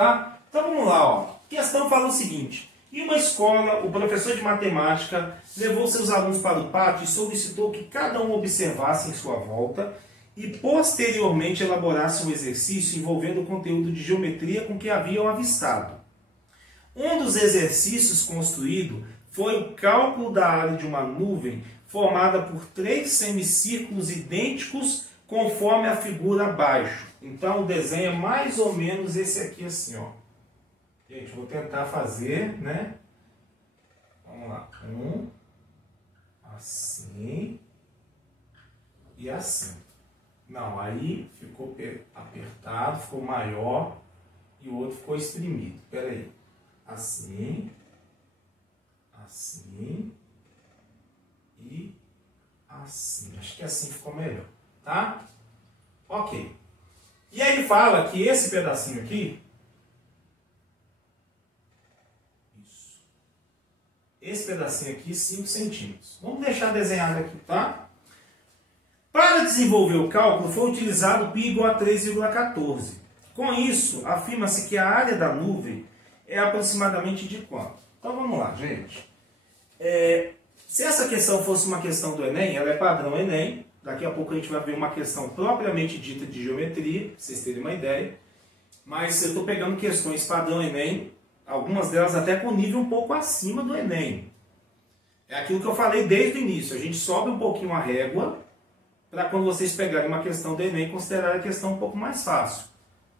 tá? Então vamos lá, ó. A questão fala o seguinte: em uma escola, o professor de matemática levou seus alunos para o pátio e solicitou que cada um observasse em sua volta e posteriormente elaborasse um exercício envolvendo o conteúdo de geometria com que haviam avistado. Um dos exercícios construído foi o cálculo da área de uma nuvem formada por 3 semicírculos idênticos conforme a figura abaixo. Então o desenho é mais ou menos esse aqui assim, ó. Gente, vou tentar fazer, né? Vamos lá. Assim e assim. Não, aí ficou apertado, ficou maior e o outro ficou exprimido. Espera aí. Assim, assim e assim. Acho que assim ficou melhor, tá? Ok. E aí ele fala que esse pedacinho aqui, esse pedacinho aqui, 5 centímetros. Vamos deixar desenhado aqui, tá? Para desenvolver o cálculo, foi utilizado π igual a 3,14. Com isso, afirma-se que a área da nuvem é aproximadamente de quanto? Então vamos lá, gente. Se essa questão fosse uma questão do Enem, ela é padrão Enem. Daqui a pouco a gente vai ver uma questão propriamente dita de geometria, para vocês terem uma ideia. Mas eu estou pegando questões padrão Enem, algumas delas até com nível um pouco acima do Enem. É aquilo que eu falei desde o início. A gente sobe um pouquinho a régua para quando vocês pegarem uma questão do Enem, considerar a questão um pouco mais fácil.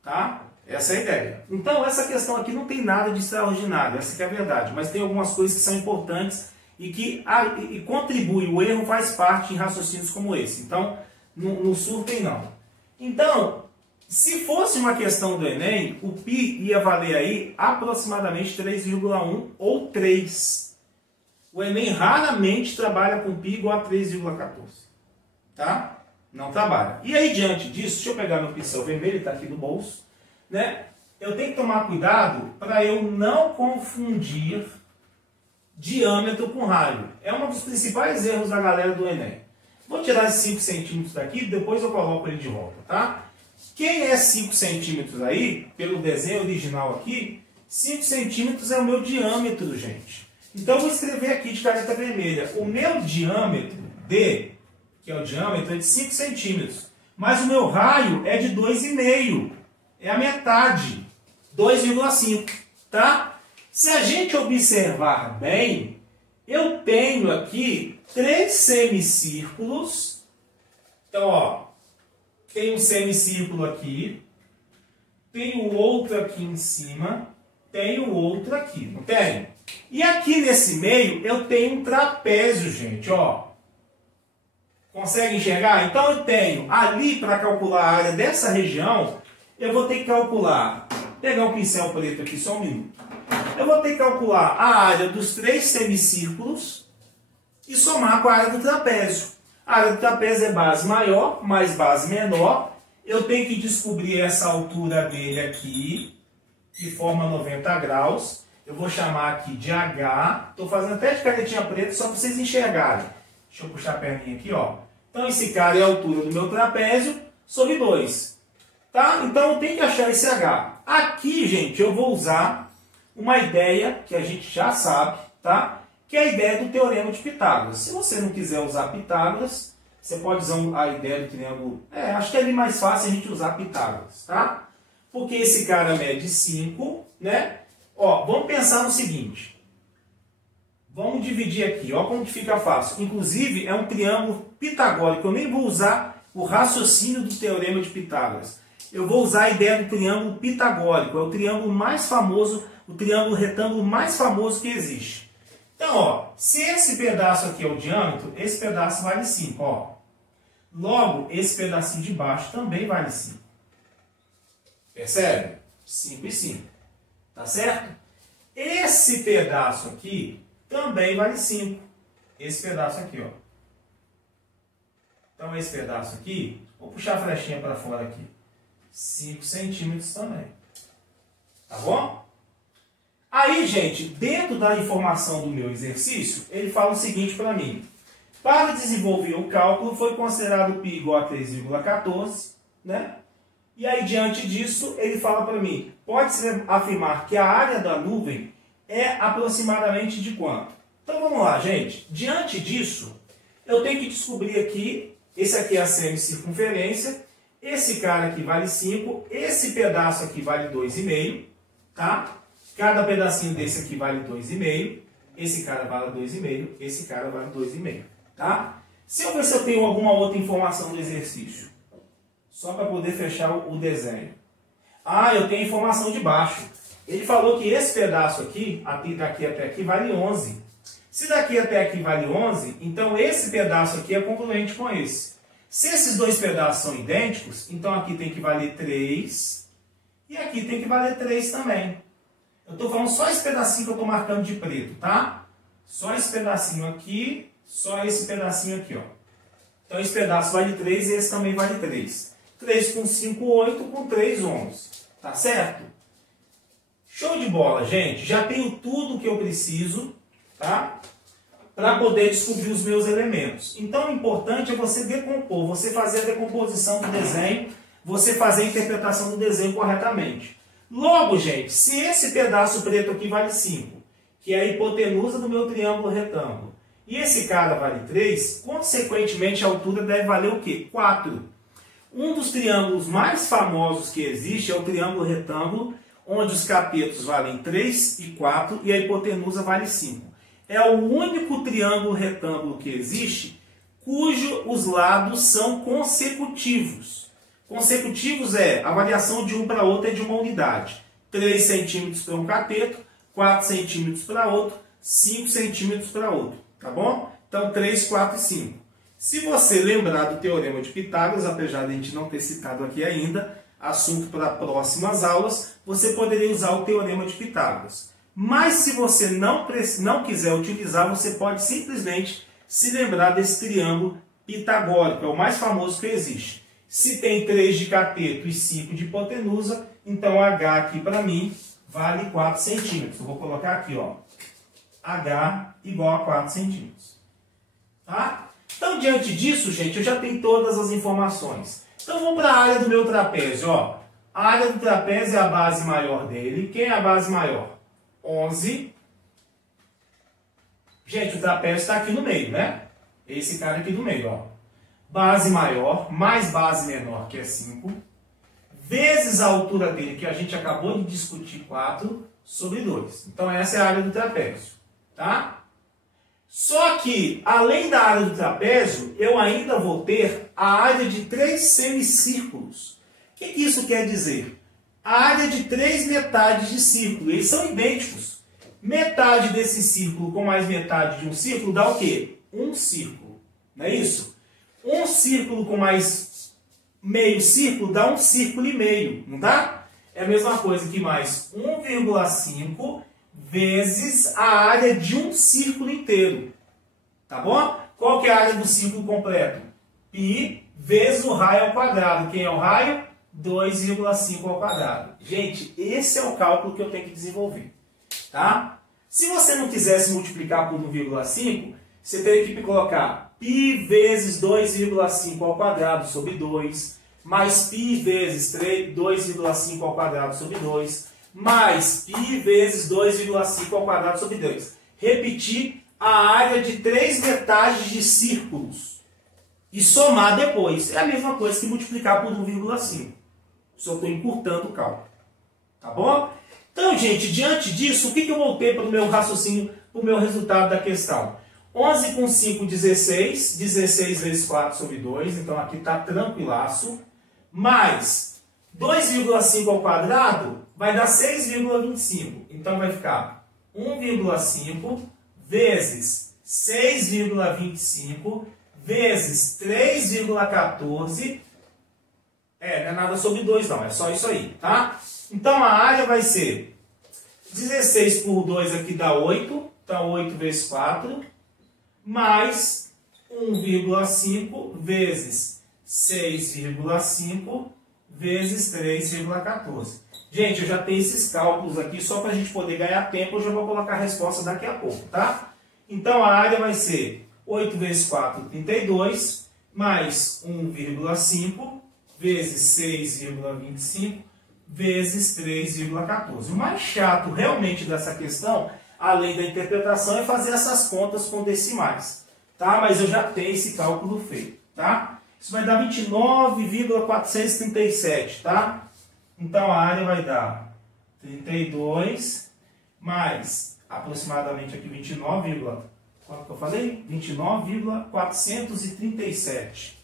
Tá? Essa é a ideia. Então, essa questão aqui não tem nada de extraordinário, essa que é a verdade. Mas tem algumas coisas que são importantes e que contribuem. O erro faz parte em raciocínios como esse. Então, não surtem não. Então, se fosse uma questão do Enem, o π ia valer aí aproximadamente 3,1 ou 3. O Enem raramente trabalha com π igual a 3,14. Tá? Não trabalha. E aí, diante disso, deixa eu pegar meu pincel vermelho, está aqui no bolso, né? Eu tenho que tomar cuidado para eu não confundir diâmetro com raio. É um dos principais erros da galera do Enem. Vou tirar esses 5 centímetros daqui, depois eu coloco ele de volta, tá? Quem é 5 centímetros aí, pelo desenho original aqui, 5 centímetros é o meu diâmetro, gente. Então eu vou escrever aqui de caneta vermelha. O meu diâmetro, D, que é o diâmetro, é de 5 centímetros. Mas o meu raio é de 2,5. É a metade. 2,5. Tá? Se a gente observar bem, eu tenho aqui 3 semicírculos. Então, ó, tem um semicírculo aqui, tem o outro aqui em cima, tem o outro aqui, não tem? E aqui nesse meio eu tenho um trapézio, gente, ó. Consegue enxergar? Então eu tenho ali, para calcular a área dessa região, eu vou ter que calcular, pegar um pincel preto aqui, só um minuto. Eu vou ter que calcular a área dos 3 semicírculos e somar com a área do trapézio. A área do trapézio é base maior, mais base menor. Eu tenho que descobrir essa altura dele aqui, que forma 90 graus. Eu vou chamar aqui de H. Estou fazendo até de canetinha preta só para vocês enxergarem. Deixa eu puxar a perninha aqui, ó. Então esse cara é a altura do meu trapézio sobre 2. Tá? Então eu tenho que achar esse H. Aqui, gente, eu vou usar uma ideia que a gente já sabe, tá? Que é a ideia do Teorema de Pitágoras. Se você não quiser usar Pitágoras, você pode usar a ideia do triângulo. Acho que é ali mais fácil a gente usar Pitágoras, tá? Porque esse cara mede 5, né? Ó, vamos pensar no seguinte. Vamos dividir aqui, ó como que fica fácil. Inclusive, é um triângulo pitagórico. Eu nem vou usar o raciocínio do Teorema de Pitágoras. Eu vou usar a ideia do triângulo pitagórico. É o triângulo mais famoso, o triângulo retângulo mais famoso que existe. Então, ó, se esse pedaço aqui é o diâmetro, esse pedaço vale 5, ó. Logo, esse pedacinho de baixo também vale 5. Percebe? 5 e 5. Tá certo? Esse pedaço aqui também vale 5. Esse pedaço aqui, ó. Então, esse pedaço aqui, vou puxar a flechinha para fora aqui. 5 centímetros também. Tá bom? Aí, gente, dentro da informação do meu exercício, ele fala o seguinte para mim. Para desenvolver o cálculo, foi considerado π igual a 3,14, né? E aí, diante disso, ele fala para mim, pode-se afirmar que a área da nuvem é aproximadamente de quanto? Então vamos lá, gente. Diante disso, eu tenho que descobrir aqui, esse aqui é a semicircunferência, esse cara aqui vale 5, esse pedaço aqui vale 2,5, tá? Cada pedacinho desse aqui vale 2,5, esse cara vale 2,5, esse cara vale 2,5, tá? Se eu ver se eu tenho alguma outra informação do exercício, só para poder fechar o desenho. Ah, eu tenho informação de baixo. Ele falou que esse pedaço aqui, daqui até aqui, vale 11. Se daqui até aqui vale 11, então esse pedaço aqui é congruente com esse. Se esses dois pedaços são idênticos, então aqui tem que valer 3 e aqui tem que valer 3 também. Eu estou falando só esse pedacinho que eu estou marcando de preto, tá? Só esse pedacinho aqui, só esse pedacinho aqui, ó. Então esse pedaço vale 3 e esse também vale 3. 3 com 5, 8, com 3, 11. Tá certo? Show de bola, gente. Já tenho tudo que eu preciso, tá? Para poder descobrir os meus elementos. Então o importante é você decompor, você fazer a decomposição do desenho, você fazer a interpretação do desenho corretamente. Logo, gente, se esse pedaço preto aqui vale 5, que é a hipotenusa do meu triângulo retângulo, e esse cara vale 3, consequentemente a altura deve valer o quê? 4. Um dos triângulos mais famosos que existe é o triângulo retângulo, onde os capetos valem 3 e 4 e a hipotenusa vale 5. É o único triângulo retângulo que existe cujos lados são consecutivos. Consecutivos é a variação de um para outro é de uma unidade. 3 centímetros para um capeto, 4 centímetros para outro, 5 centímetros para outro. Tá bom? Então 3, 4 e 5. Se você lembrar do Teorema de Pitágoras, apesar de a gente não ter citado aqui ainda, assunto para próximas aulas, você poderia usar o Teorema de Pitágoras. Mas se você não quiser utilizar, você pode simplesmente se lembrar desse triângulo pitagórico, é o mais famoso que existe. Se tem 3 de cateto e 5 de hipotenusa, então H aqui para mim vale 4 centímetros. Eu vou colocar aqui, ó, H igual a 4 centímetros. Tá? Então, diante disso, gente, eu já tenho todas as informações. Então, vamos para a área do meu trapézio. Ó. A área do trapézio é a base maior dele. Quem é a base maior? 11. Gente, o trapézio está aqui no meio, né? Esse cara aqui no meio, ó. Base maior mais base menor, que é 5, vezes a altura dele, que a gente acabou de discutir, 4, sobre 2. Então, essa é a área do trapézio. Tá? Só que, além da área do trapézio, eu ainda vou ter a área de 3 semicírculos. O que isso quer dizer? A área de 3 metades de círculo. Eles são idênticos. Metade desse círculo com mais metade de um círculo dá o quê? Um círculo. Não é isso? Um círculo com mais meio círculo dá um círculo e meio. Não dá? É a mesma coisa que mais 1,5 vezes a área de um círculo inteiro. Tá bom? Qual que é a área do círculo completo? Π vezes o raio ao quadrado. Quem é o raio? 2,5 ao quadrado. Gente, esse é o cálculo que eu tenho que desenvolver. Tá? Se você não quisesse multiplicar por 1,5, você teria que colocar π vezes 2,5 ao quadrado sobre 2, mais π vezes 2,5 ao quadrado sobre 2, mais π vezes 2,5 ao quadrado sobre 2. Repetir a área de 3 metades de círculos. E somar depois. É a mesma coisa que multiplicar por 1,5. Só estou encurtando o cálculo. Tá bom? Então, gente, diante disso, o que eu vou ter para o meu raciocínio, para o meu resultado da questão? 11 com 5, 16. 16 vezes 4 sobre 2. Então, aqui está tranquilaço. Mais 2,5 ao quadrado vai dar 6,25. Então, vai ficar 1,5 vezes 6,25 vezes 3,14. Não é nada sobre 2 não, é só isso aí, tá? Então a área vai ser 16 por 2 aqui dá 8, então 8 vezes 4, mais 1,5 vezes 6,5 vezes 3,14. Gente, eu já tenho esses cálculos aqui, só para a gente poder ganhar tempo, eu já vou colocar a resposta daqui a pouco, tá? Então a área vai ser 8 vezes 4, 32, mais 1,5 vezes 6,25 vezes 3,14. O mais chato realmente dessa questão, além da interpretação, é fazer essas contas com decimais. Tá? Mas eu já tenho esse cálculo feito. Tá? Isso vai dar 29,437. Tá? Então a área vai dar 32 mais aproximadamente aqui 29, quanto que eu falei? 29,437.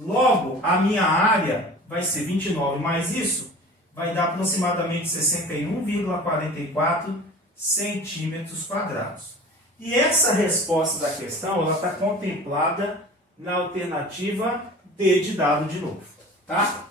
Logo, a minha área vai ser 29 mais isso, vai dar aproximadamente 61,44 centímetros quadrados. E essa resposta da questão, ela está contemplada na alternativa D de dado de novo, tá?